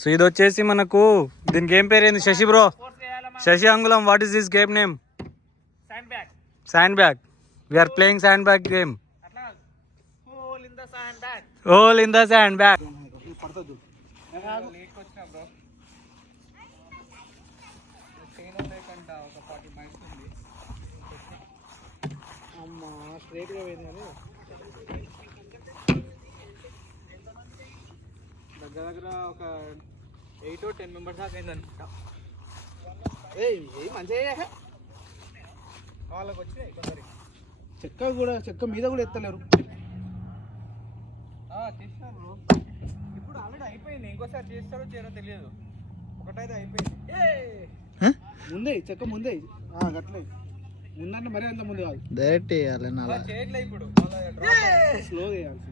So ఇది వచ్చేసి మనకు దీని గేమ్ పేరు ఏంది శశి బ్రో? శశి అంగుళం. What is this game name? Sand bag. We are playing sand bag game. Hole in the sand bag. దగ్గర ఒక 8 or 10 మెంబర్స్ దాకా అయింది అనుకుంటా. మంచిగా వాళ్ళకి వచ్చినాయి కొందరికి. చెక్క మీద కూడా ఎత్తలేరు. చేసినారు బ్రో. ఇప్పుడు ఆల్రెడీ అయిపోయింది. ఇంకోసారి చేస్తారో చేయరో తెలియదు. ఒకటైతే అయిపోయింది. ముందే చెక్క ముందే గట్లే ముందన్న మరీ అంత ముందు కాదు. డైరెక్ట్ చేయాలి. చేయట్లే ఇప్పుడు స్లో చేయాల్సింది.